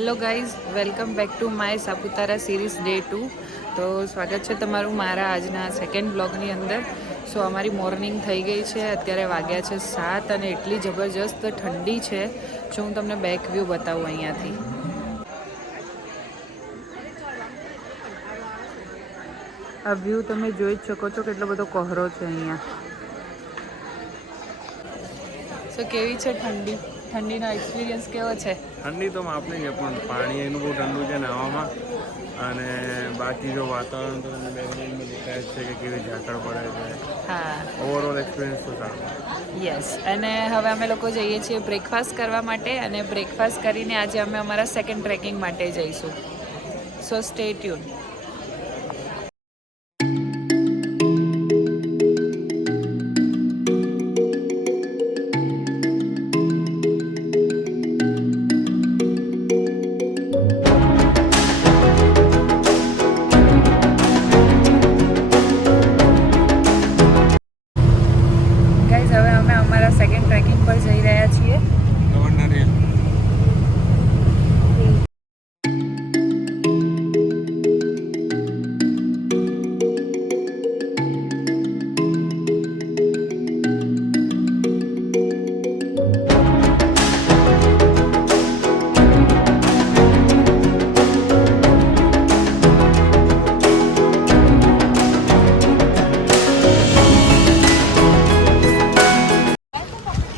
Hello guys, welcome back to my Saputara series day 2. તો સ્વાગત છે તમારું મારા આજના સેકન્ડ બ્લોગની અંદર. સો અમારી મોર્નિંગ થઈ ગઈ છે, અત્યારે વાગ્યા છે 7 અને એટલી જબરજસ્ત ઠંડી છે. જો હું તમને બેક વ્યૂ બતાવું અહીંયાથી. આ વ્યૂ તમે જોઈ જ શકો છો, કેટલો બધો કોહરો છે અહીંયા. સો કેવી છે ઠંડી? ઠંડીનો એક્સપિરિયન્સ કેવો છે? ઠંડી તો માપની છે, પણ પાણી એનું બહુ ઠંડુ છે નવામાં. અને બાકી જો વાતાવરણ તો તમને બેકગ્રાઉન્ડમાં દેખાય છે કે કેવી ઝાકળ પડે છે. હા, ઓવરઓલ એક્સપિરિયન્સ તો સારો. યસ. અને હવે અમે લોકો જઈએ છીએ બ્રેકફાસ્ટ કરવા માટે, અને બ્રેકફાસ્ટ કરીને આજે અમે અમારા સેકન્ડ ટ્રેકિંગ માટે જઈશું. સો સ્ટે ટ્યુન. ગાઈઝ, હવે અમે અમારા સેકન્ડ ટ્રેકિંગ પર જઈ રહ્યા છીએ.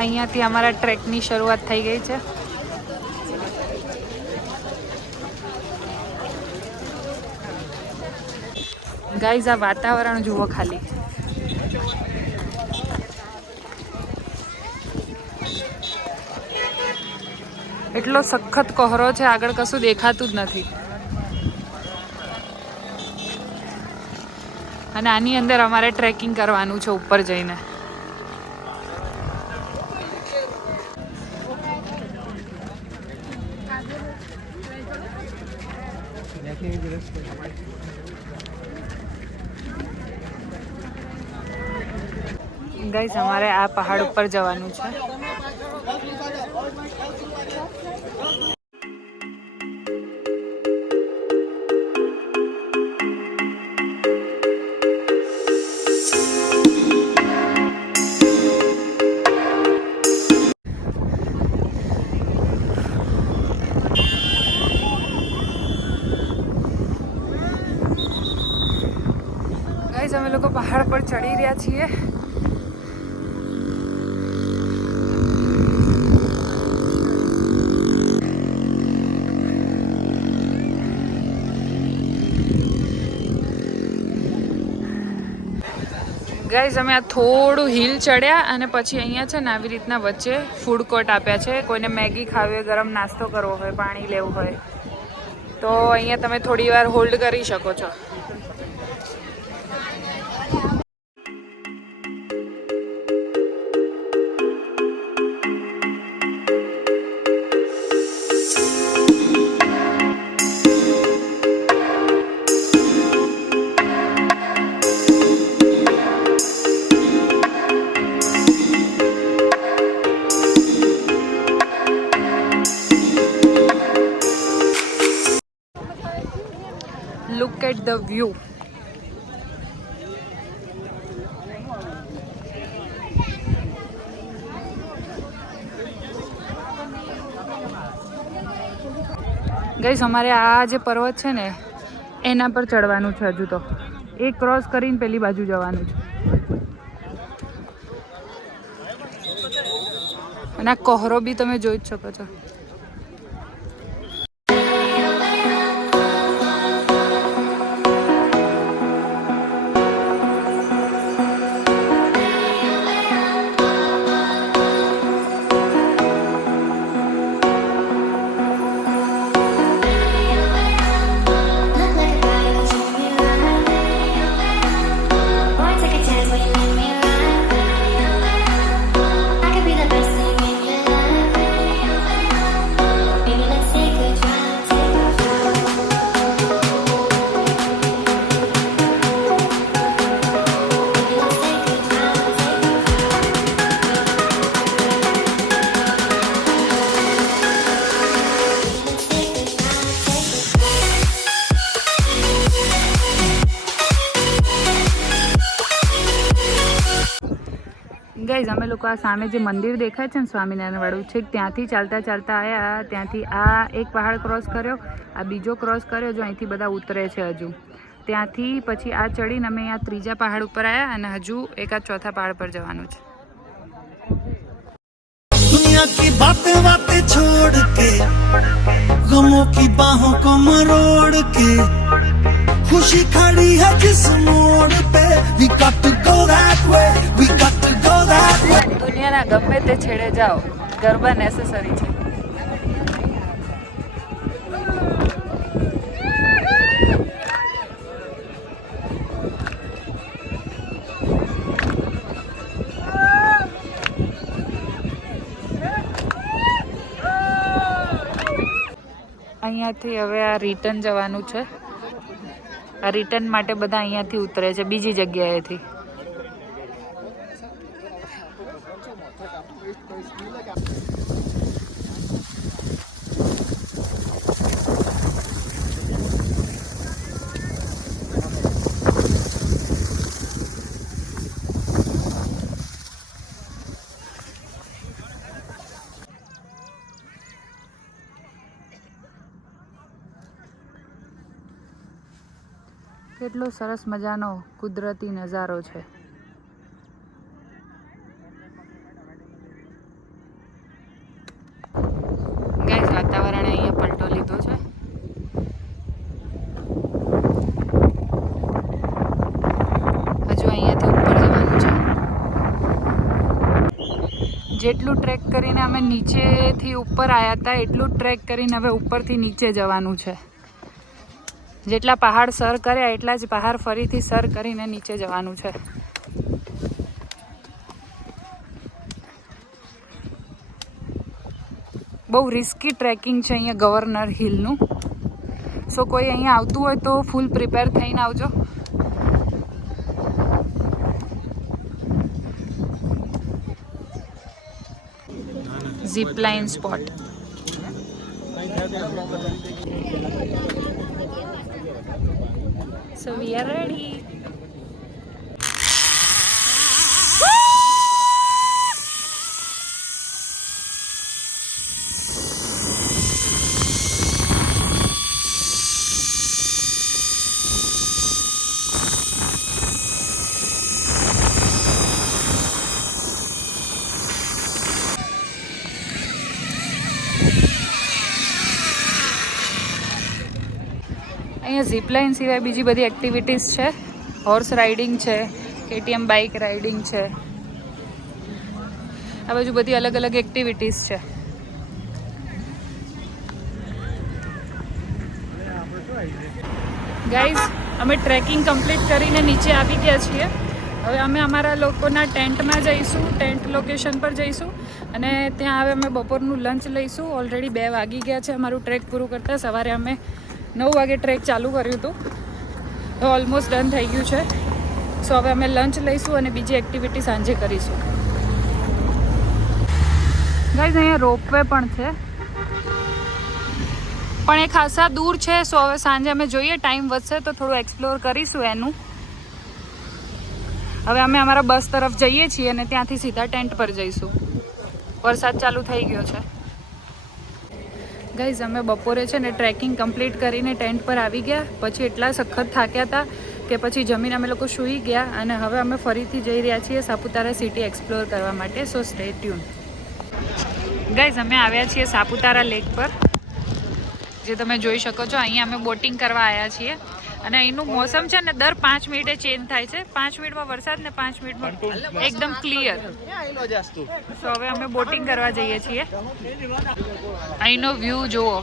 અહીંયાથી અમારા ટ્રેકની શરૂઆત થઈ ગઈ છે. ગાઈઝ, આ વાતાવરણ જુઓ ખાલી. એટલો સખત કોહરો છે, આગળ કશું દેખાતું જ નથી. અને આની અંદર અમારે ટ્રેકિંગ કરવાનું છે ઉપર જઈને. ગાઈઝ, અમારે આ પહાડ ઉપર જવાનું છે. ગાઈઝ, અમે લોકો પહાડ પર ચડી રહ્યા છીએ. ગાઈઝ, અમે આ થોડું હિલ ચડ્યા અને પછી અહીંયા છે ને આવી રીતના વચ્ચે ફૂડ કોર્ટ આપ્યા છે. કોઈને મેગી ખાવી હોય, ગરમ નાસ્તો કરવો હોય, પાણી લેવું હોય તો અહીંયા તમે થોડી વાર હોલ્ડ કરી શકો છો. Look at the view. Guys, અમારે આ જે પર્વત છે ને એના પર ચડવાનું છે. હજુ તો એ ક્રોસ કરીને પેલી બાજુ જવાનું છે. અને આ કોહરો બી તમે જોઈ જ શકો છો. ગાઈઝ અમે લોકો આ સામે જે મંદિર દેખાય છે ને સ્વામિનારાયણ વાળું છે ત્યાંથી ચાલતા ચાલતા આવ્યા. ત્યાંથી આ એક પહાડ ક્રોસ કર્યો, આ બીજો ક્રોસ કર્યો, જો અહીંથી બધા ઉતરે છે હજુ. ત્યાંથી પછી આ ચડીને અમે અહીંયા ત્રીજા પહાડ ઉપર આવ્યા અને હજુ એક આ ચોથા પહાડ પર જવાનું છે. दुनिया की बातें बातें छोड़ के गमों की बाहों को मरोड़ के खुशी खड़ी है जिस मोड़ पे we got to go that way, we got to go that way. દુનિયાના ગમે તે છેડે જાઓ, ગરબા નેસેસરી છે. અહીંયાથી હવે આ રિટર્ન જવાનું છે. આ રિટર્ન માટે બધા અહીંયાથી ઉતરે છે બીજી જગ્યાએથી. કેટલો સરસ મજાનો કુદરતી નજારો છે. ગાઈસ વાતાવરણે અહીંયા પલટો લીધો છે. હજુ અહીંયાથી ઉપર જવાનું છે. જેટલું ટ્રેક કરીને અમે નીચેથી ઉપર આવ્યા હતા એટલું ટ્રેક કરીને હવે ઉપરથી નીચે જવાનું છે. જેટલા પહાડ સર કર્યા એટલા જ પહાડ ફરીથી સર કરીને નીચે જવાનું છે. બહુ રિસ્કી ટ્રેકિંગ છે અહીંયા ગવર્નર હિલનું. સો કોઈ અહીંયા આવતું હોય તો ફૂલ પ્રિપેર થઈને આવજો. Zip line spot. So we are ready. અહીંયા ઝીપલાઇન સિવાય બીજી બધી એક્ટિવિટીઝ છે. હોર્સ રાઇડિંગ છે, KTM બાઇક રાઇડિંગ છે, આ બાજુ બધી અલગ અલગ એક્ટિવિટીઝ છે. ગાઈઝ અમે ટ્રેકિંગ કમ્પ્લીટ કરીને નીચે આવી ગયા છીએ. હવે અમે અમારા લોકોના ટેન્ટમાં જઈશું, ટેન્ટ લોકેશન પર જઈશું અને ત્યાં હવે અમે બપોરનું લંચ લઈશું. ઓલરેડી 2 વાગી ગયા છે અમારું ટ્રેક પૂરું કરતાં. સવારે અમે 9 વાગે ટ્રેક ચાલુ કર્યું હતું, હવે ઓલમોસ્ટ ડન થઈ ગયું છે. સો હવે અમે લંચ લઈશું અને બીજી એક્ટિવિટી સાંજે કરીશું. ગાઈઝ અહીંયા રોપવે પણ છે, પણ એ ખાસા દૂર છે. સો હવે સાંજે અમે જોઈએ, ટાઈમ વધશે તો થોડું એક્સપ્લોર કરીશું એનું. હવે અમે અમારા બસ તરફ જઈએ છીએ અને ત્યાંથી સીધા ટેન્ટ પર જઈશું. વરસાદ ચાલુ થઈ ગયો છે. ગાઈઝ અમે બપોરે છે ને ટ્રેકિંગ કમ્પ્લીટ કરીને ટેન્ટ પર આવી ગયા. પછી એટલા સખત થાક્યા હતા કે પછી જમીન અમે લોકો સૂઈ ગયા અને હવે અમે ફરીથી જઈ રહ્યા છીએ સાપુતારા સિટી એક્સપ્લોર કરવા માટે. સો સ્ટે ટ્યુન. ગાઈઝ અમે આવ્યા છીએ સાપુતારા લેક પર, જે તમે જોઈ શકો છો. અહીંયા અમે બોટિંગ કરવા આવ્યા છીએ અને અહીંનું મોસમ છે ને દર 5 મિનિટે ચેન્જ થાય છે. 5 મિનિટમાં વરસાદ ને 5 મિનિટમાં એકદમ ક્લિયર. તો હવે અમે બોટિંગ કરવા જઈએ છીએ. અહીંનો વ્યૂ જુઓ.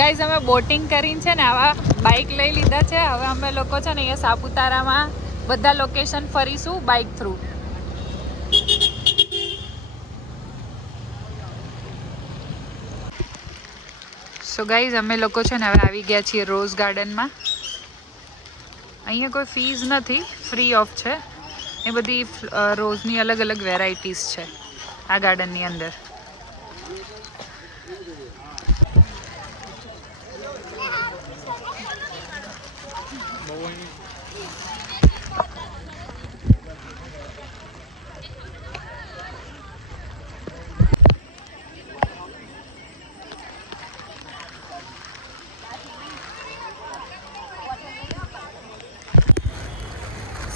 ગાઈઝ અમે બોટિંગ કરીને છે ને આવા બાઇક લઈ લીધા છે. હવે અમે લોકો છે ને અહીંયા સાપુતારામાં બધા લોકેશન ફરીશું બાઇક થ્રુ. સો ગાઈઝ અમે લોકો છે ને હવે આવી ગયા છીએ રોઝ ગાર્ડનમાં. અહીંયા કોઈ ફીઝ નથી, ફ્રી ઓફ છે. એ બધી રોઝની અલગ અલગ વેરાયટીઝ છે આ ગાર્ડનની અંદર.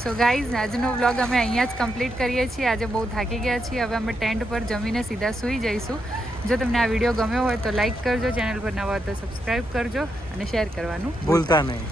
સો ગાઈઝ આજનો વ્લોગ અમે અહીંયા જ કમ્પ્લીટ કરીએ છીએ. આજે બહુ થાકી ગયા છીએ. હવે અમે ટેન્ટ પર જમીને સીધા સૂઈ જઈશું. જો તમને આ વિડીયો ગમ્યો હોય તો લાઈક કરજો, ચેનલ પર નવા હોય તો સબસ્ક્રાઈબ કરજો અને શેર કરવાનું ભૂલતા નહીં.